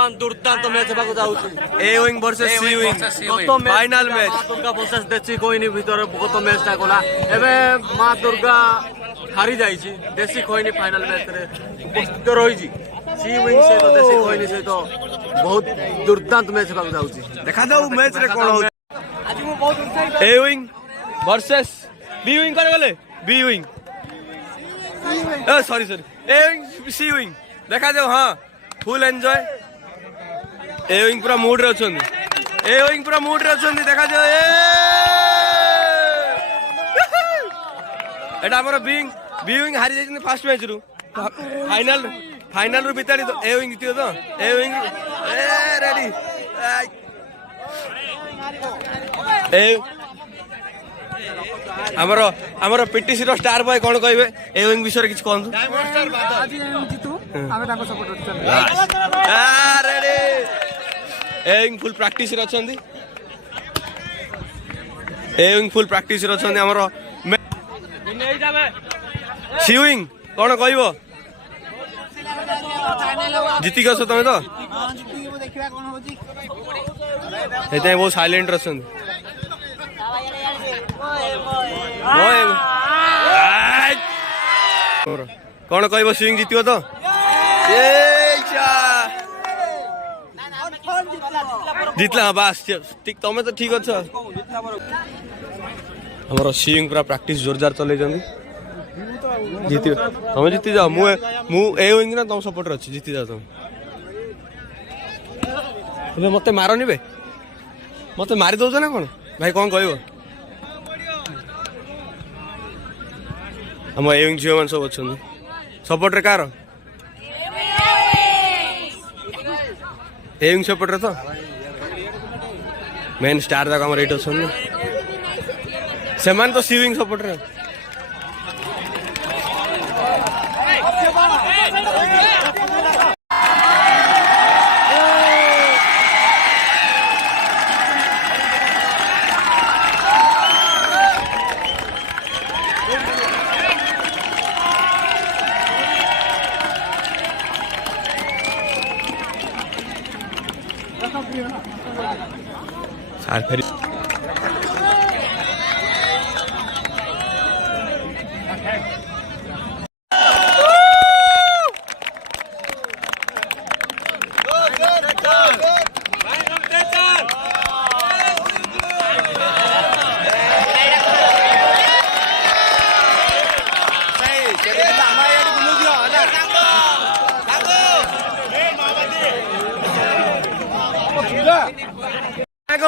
ବର୍ତ୍ତମାନ ଦୁର୍ଦାନ୍ତ ମ୍ୟାଚ୍ ହେବାକୁ ଯାଉଛି A wing versus C wing final match. Maa Durga versus ଦେଶୀ ଖଇନି ଭିତରେ ଗତ ମ୍ୟାଚଟା ଗଲା। ଏବେ ମା ଦୁର୍ଗା ହାରି ଯାଇଛି। ଦେଶୀ ଖଇନି ଫାଇନାଲ ମ୍ୟାଚରେ ଉପସ୍ଥିତ ରହିଛି। ସି ୱିଙ୍ଗ ସହିତ ଦେଶୀ ଖଇନି ସହିତ ବହୁତ ଦୁର୍ଦାନ୍ତ ମ୍ୟାଚ୍ ହେବାକୁ ଯାଉଛି। ଦେଖାଯାଉ ମ୍ୟାଚ୍ ରେ କ'ଣ ହଉଛି। ଆଜି ମୁଁ ବହୁତ ଉତ୍ସାହିତ। ଏ ୱିଙ୍ଗ ଭର୍ସେସ ବି ୱିଙ୍ଗ କୁଆଡ଼େ ଗଲେ? ବି ୱିଙ୍ଗ ସରି ଏ ୱିଙ୍ଗ ସି ୱିଙ୍ଗ ଦେଖାଯାଉ। ହଁ ଫୁଲ ଏନ୍ଜୟ। ଏ ୱିଙ୍ଗ ପୁରା ମୁଡ୍ ରେ ଅଛନ୍ତି। ଏ ୱିଙ୍ଗ ପୁରା ମୁଡ୍ ରେ ଅଛନ୍ତି। ଦେଖାଯାଉ ଏଟା ଆମର ବି ୱିଙ୍ଗ ହାରି ଯାଇଛନ୍ତି ଫାର୍ଷ୍ଟ ମ୍ୟାଚ୍ ରୁ। ଫାଇନାଲ ରୁ ବିତାଡିତ ଏ ୱିଙ୍ଗ ଜିତିବ ତ। ଏ ୱିଙ୍ଗ ରେଡି। ଆମର ପିଟିସି ର ଷ୍ଟାର ବୟ କ'ଣ କହିବେ ଏ ୱିଙ୍ଗ ବିଷୟରେ କିଛି କୁହନ୍ତୁ। ଏ ୱିଙ୍ଗ ଫୁଲ ପ୍ରାକ୍ଟିସ ରେ ଅଛନ୍ତି। ଏ ୱିଙ୍ଗ ଫୁଲ ପ୍ରାକ୍ଟିସ ରେ ଅଛନ୍ତି। ଆମର ସି ୱିଙ୍ଗ କ'ଣ କହିବ? ଜିତିକି ଅଛ ତମେ ତ, ସେଥିପାଇଁ ବହୁତ ସାଇଲେଣ୍ଟ ଅଛନ୍ତି। କ'ଣ କହିବ? ସି ୱିଙ୍ଗ ଜିତିବ ତ? ଜିତଲା ବାସ୍ ତମେ ତ ଠିକ ଅଛ। ଆମର ସି ୱିଙ୍ଗ ପୁରା ପ୍ରାକ୍ଟିସ ଜୋରଦାର ଚଲେଇଛନ୍ତି। ଜିତିବ ତମେ, ଜିତି ଯାଅ। ମୁଁ ଏ ୱିଙ୍ଗ ନା ତମ ସପୋର୍ଟରେ ଅଛି। ଜିତି ଯାଅ ତମେ। ଏବେ ମତେ ମାରନିବେ, ମତେ ମାରି ଦଉଛ ନା କ'ଣ ଭାଇ? କ'ଣ କହିବ? ଆମ ଏ ୱିଙ୍ଗ ଝିଅ ମାନେ ସବୁ ଅଛନ୍ତି ସପୋର୍ଟରେ। କାହାର? ଏ ୱିଙ୍ଗ ସପୋର୍ଟରେ ତ ମେନ୍ ଷ୍ଟାର ଯାକ ଆମର ଏଇଠି ଅଛନ୍ତି। ସେମାନେ ତ ସି ୱିଙ୍ଗ ସପୋର୍ଟରେ। सार फेरी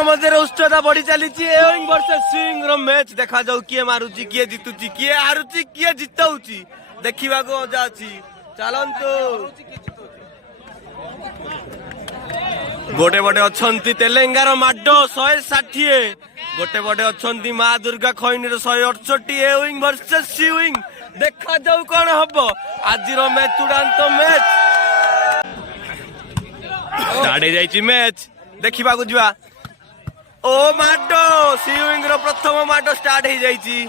मध्य उच्चता बढ़ी चली मैच देखा जाऊ किए मारुची किए जितुची किए हारुची किए जिताउची देखा मजा अच्छी। चलतु गोटे बटे अच्छी तेलेंगार माड 160 गोटे बटे अच्छी माँ दुर्गा खैनी 168 A wing versus C wing देखा जाऊ कौन हम आज मैच चूड़ांत मैच स्टार्ट हो मैच देखा जा। ओ माड सी विंग रो प्रथम माड स्टार्ट हो जाइए।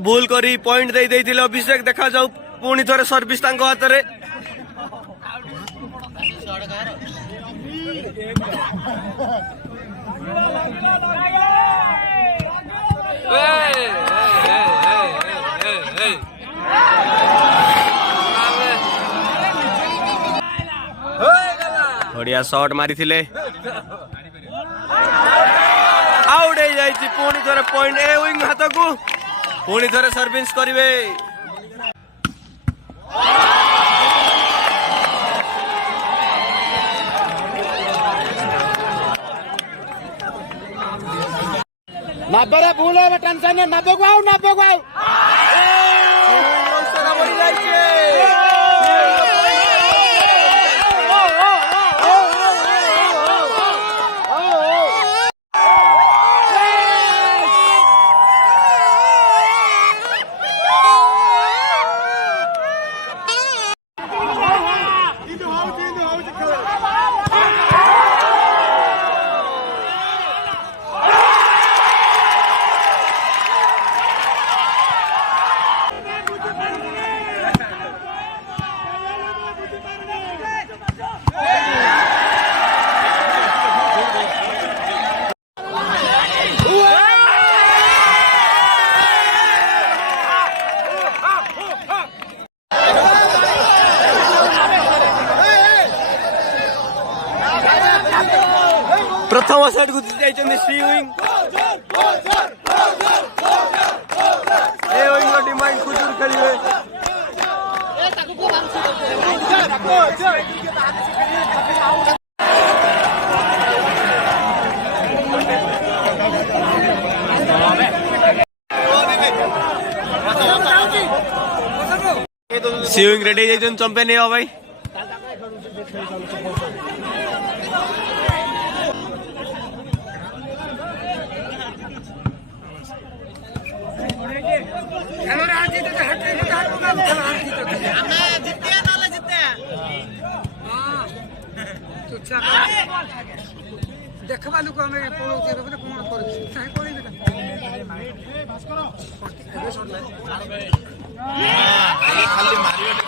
भूल करी पॉइंट दे देथिले अभिषेक देखा जाऊ पुणी थोड़े सर्विस तांको हाथ रे। बढ़िया शॉट मारी थिले आउट हो जाई पुणी थोड़े पॉइंट ए विंग हाथ को पुणी थोड़े सर्विस करिवे। नब्बे भूल है टेंशन है 90 को आओ 90 को आओ प्रथम सेट को जीति जाइछन्ती सी विंग ए विंग रो डिमांड खुजूर खेलिबे सी विंग रेडी जाइछन चैंपियन हो भाई देखवा लोक हमें पळौते रे कोन कर चाहे कोनी बेटा खाली मारियो